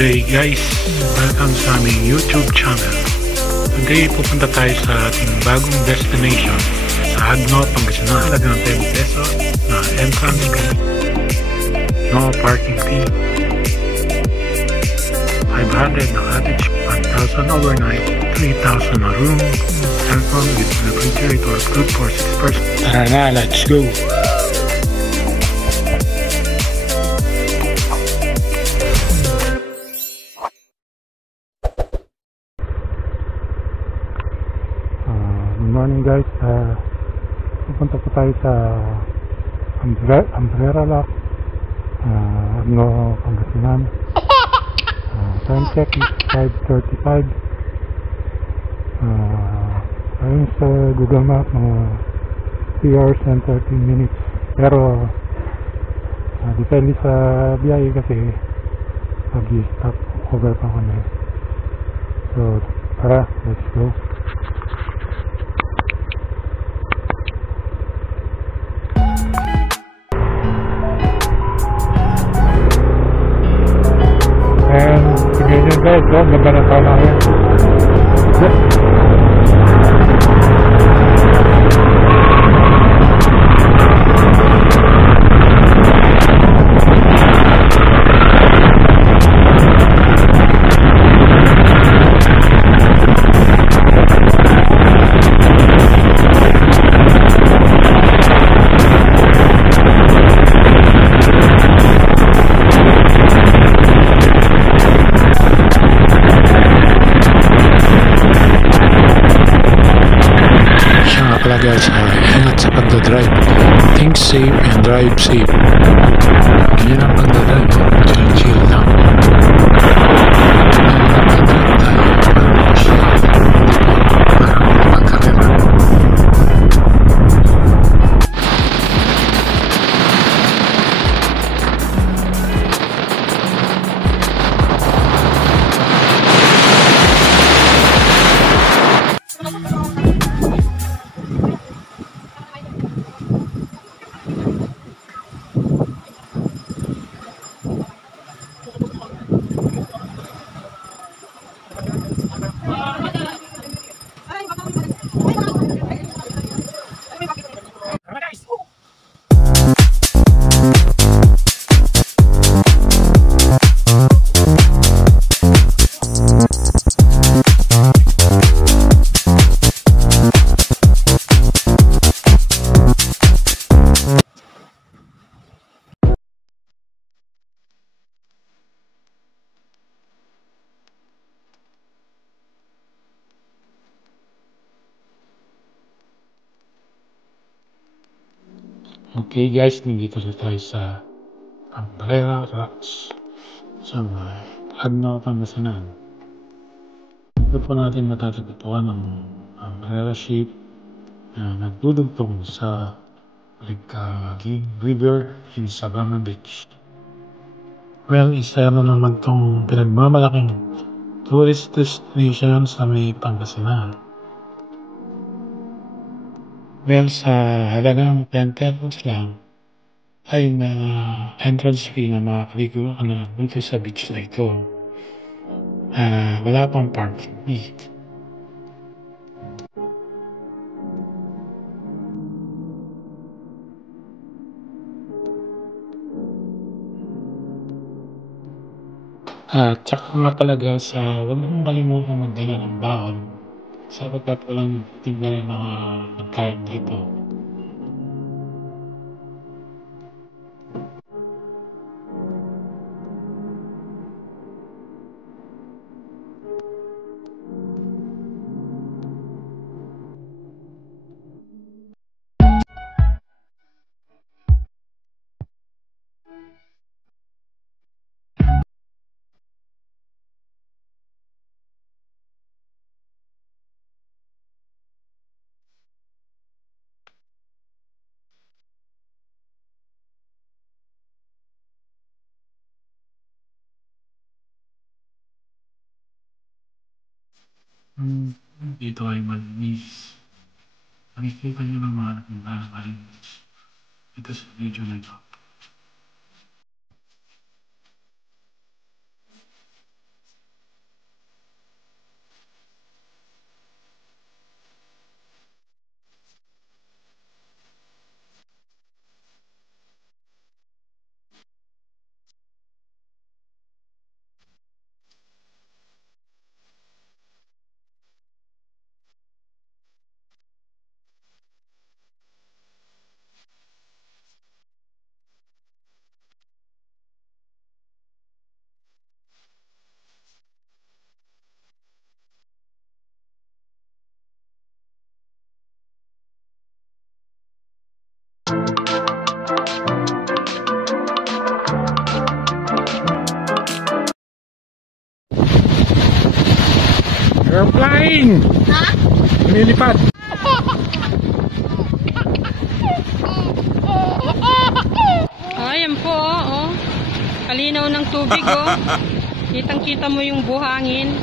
day guys, welcome sa aming YouTube channel. Today pupunta tayo sa ating bagong destination sa Agno, Pangasinan. Halagang 10 peso na entrance fee, no parking fee, 500 na cottage, 1,000 overnight, 3,000 na room, cellphone with refrigerator, good for 6 persons. Tara na, let's go! Good morning guys, pupunta po tayo sa Umbrella Lock, Agno, Pangasinan. Time check is 5:35. Ayun sa Google Map, mga 3 hours and 13 minutes. Pero depende sa biyahe kasi mag-stop over pa kami. So tara, let's go. And tingnan nyo guys, ganda na tayo namin. Guys, ingat sa pagdadrive. Think safe and drive safe. Ganyan ang pagdadrive. Chill lang. Pagdadrive tayo. Parang pagkarera. Okay guys, nandito na tayo sa Umbrella Rocks sa Agno, Pangasinan. Ito po natin matatagpuan ang umbrella shape na nagdudugtong sa Ligig River in Sabana Beach. Well, isa naman itong pinagmamalaking tourist destination sa may Pangasinan. Well, sa halagang 10 pesos lang ay na entrance fee na makakaligo ka na dito sa beach na ito. Wala pang parking fee. Tsaka nga talaga huwag mong kalimutan magdala ng baon sapagkat walang tignan ng mga pagkain dito. Dito ay malinis. Nakikita nyo naman kung gaano kalinis ito sa video na ito. Dumating! Ha? Lumilipad! Ayan po, oh. Kalinaw ng tubig, oh. Kitang-kita mo yung buhangin.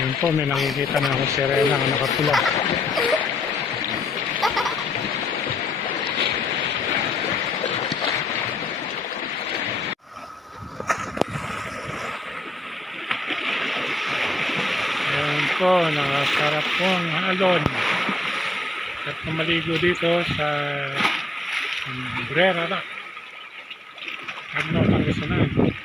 Yun po, may nakikita na akong sirena na nakapula. Yan po, nakasarap pong alon. At maligo dito sa Brera na. Ano, Pangasinan.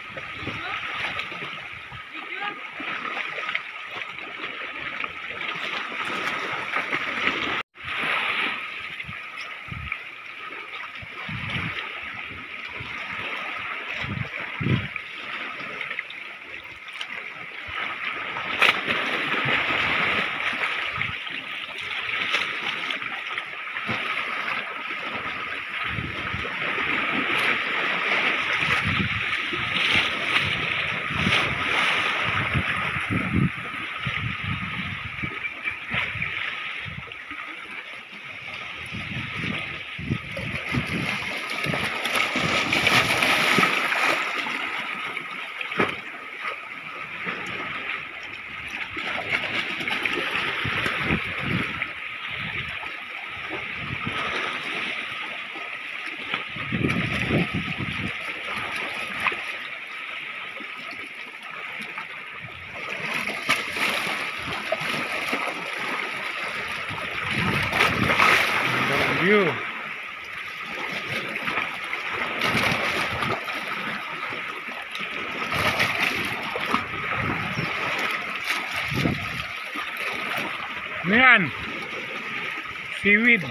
View. Ano yan? Seaweed.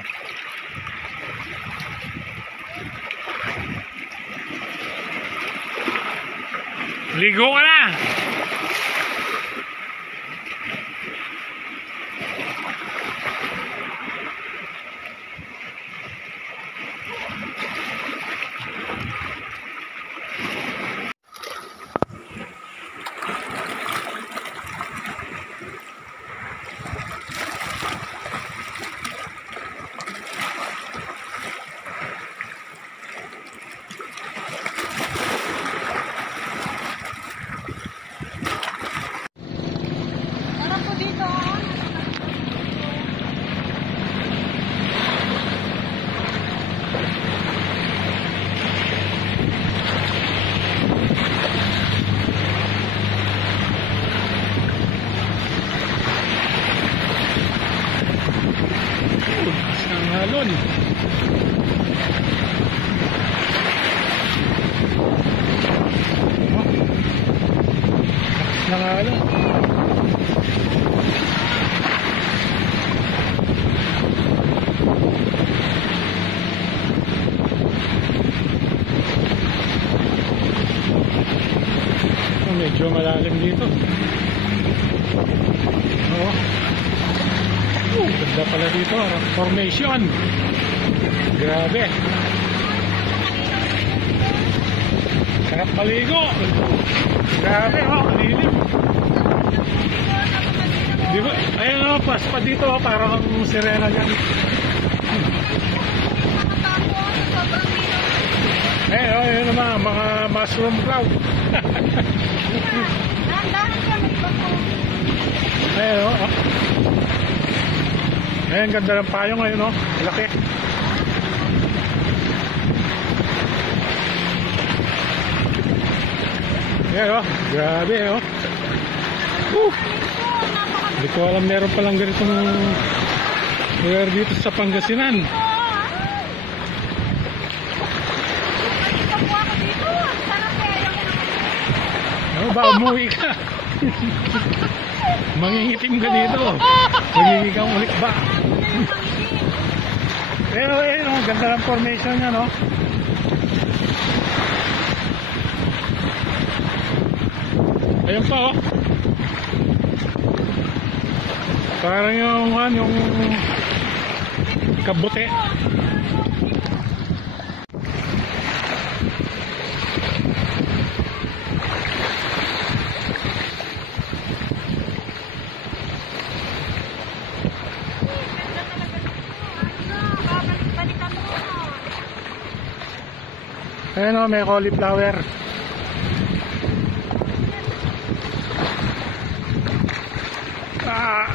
Ligo ka na! Alon. Nangalon. Medyo malalim dito. Ganda pala dito, formation. Grabe. Sarap maligo. Grabe, lilim. Di ba? Ayun o, pa dito, parang sirena dyan. Ayun naman, mga mushroom cloud. Dahan-dahan ka, may bako. Ayun o. Ayun, ganda ng payong ngayon o. Laki. Ayun o, grabe o. Hindi ko alam meron palang ganitong lugar dito sa Pangasinan. Ikaw ako dito. Ang sarap eh. Ayaw ko naman. Ano ba, umuwi ka? Mangingitim ka dito. Magiging kang ulit ba? Pero ayun o, ganda ng formation niya, no? Ayun pa, oh. Parang yung kabute. Balikan mo. Ayun o, may cauliflower. Ah!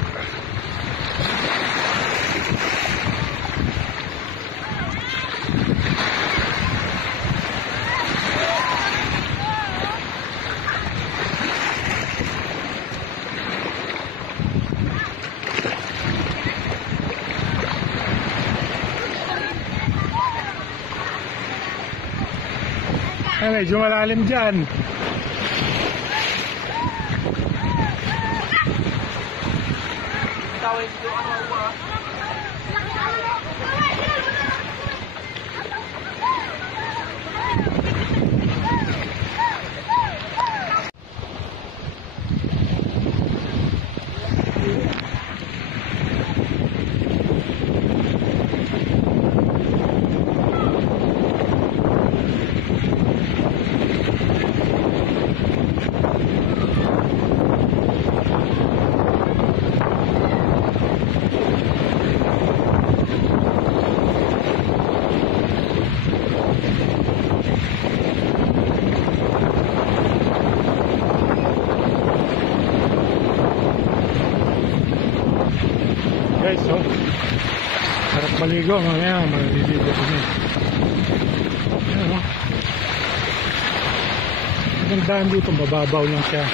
Ay, medyo malalim dyan. Guys, oh. Sarap maligo, mamaya maliligo kami. Ayan, oh. Magandaan dito, mababaw lang siya.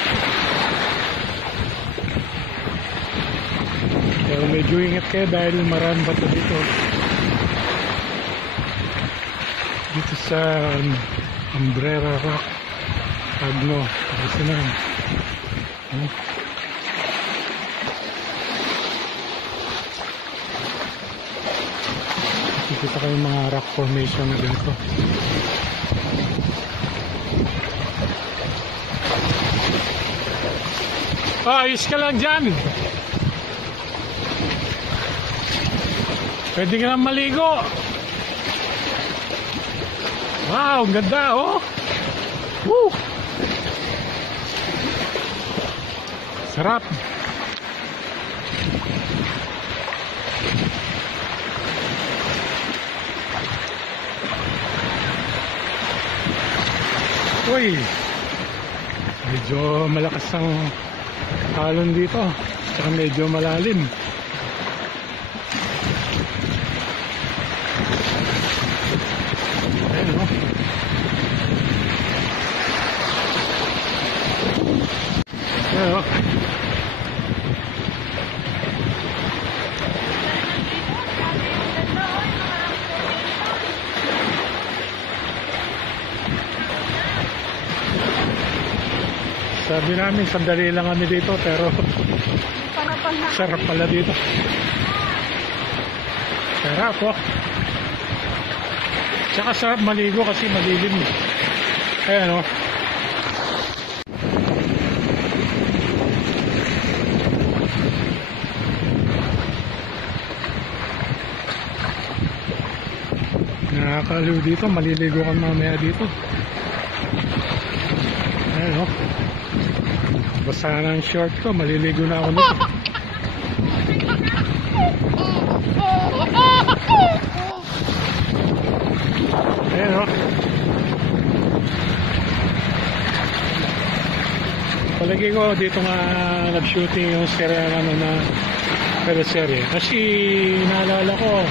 Pero medyo ingat kayo dahil maraming bato dito. Dito sa Umbrera Rock, Agno, Pangasinan. Kita kayo mga rock formation na dito. Ayos ka lang dyan. Pwede ka lang maligo. Wow, ang ganda oh. Woo! Sarap. Uy, medyo malakas ang alon dito, saka medyo malalim. Ayan o. Ayan o. Sabi namin sandali lang kami dito pero sarap pala dito. Sarap oh. Tsaka sarap maligo kasi malilim. Ayan oh. Nakakaliw dito, maliligo ka mamaya dito. Ayan oh. Basta na ang short ko, maliligo na ako nito. Ayan o. Palagi ko dito nga nag-shooting yung serye naman na teleserye. Kasi naalala ko,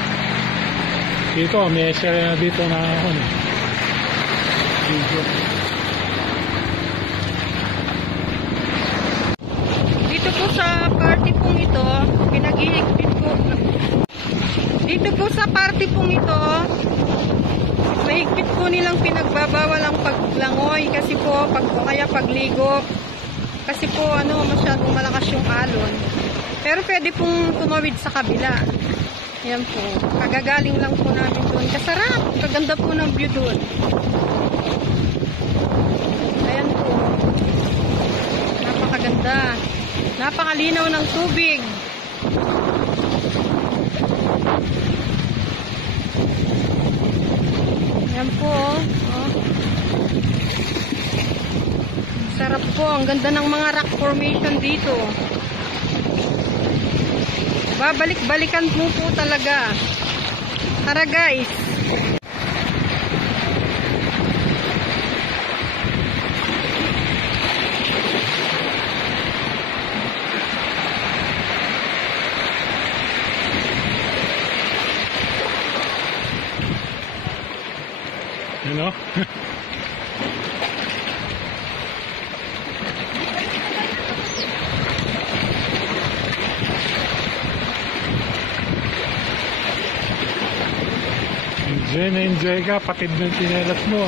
dito may serye na dito na ako na video. Dito po sa party pong ito, pinag-iigpit po. Dito po sa party pong ito, mahigpit po nilang pinagbabawal ang paglangoy kasi po, kaya pagligo. Kasi po, masyadong malakas yung alon. Pero pwede pong tumawid sa kabila. Yan po. Kagagaling lang po namin doon. Kasarap. Kaganda po ng view doon. Ayan po. Napakaganda. Napakalinaw ng tubig. Ayan po. Oh. Sarap po. Ang ganda ng mga rock formation dito. Babalik-balikan mo po talaga. Tara guys. Ano? Enjoy na enjoy ka, patid ng tinelas mo.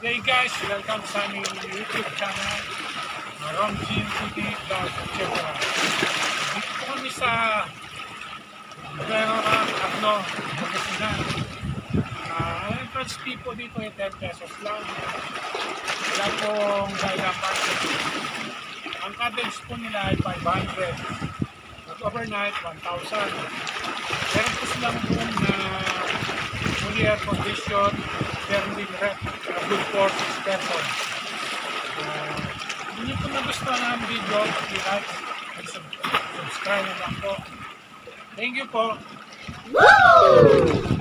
Hey guys, welcome sa aming YouTube channel, Romjin TV Vlog, etc. Dito po kami sa Guerrero, Acno, Pangasinan. Ang entrance fee po dito ay 10 pesos lang. Wala pong daya parking. Ang cottage po nila ay 500. At overnight, 1,000. Meron po silang room na fully air condition, meron din rep, good for 6 person. Kung hindi po nagustuhan ang video, pag-like at subscribe na lang po. Thank you po. Woo!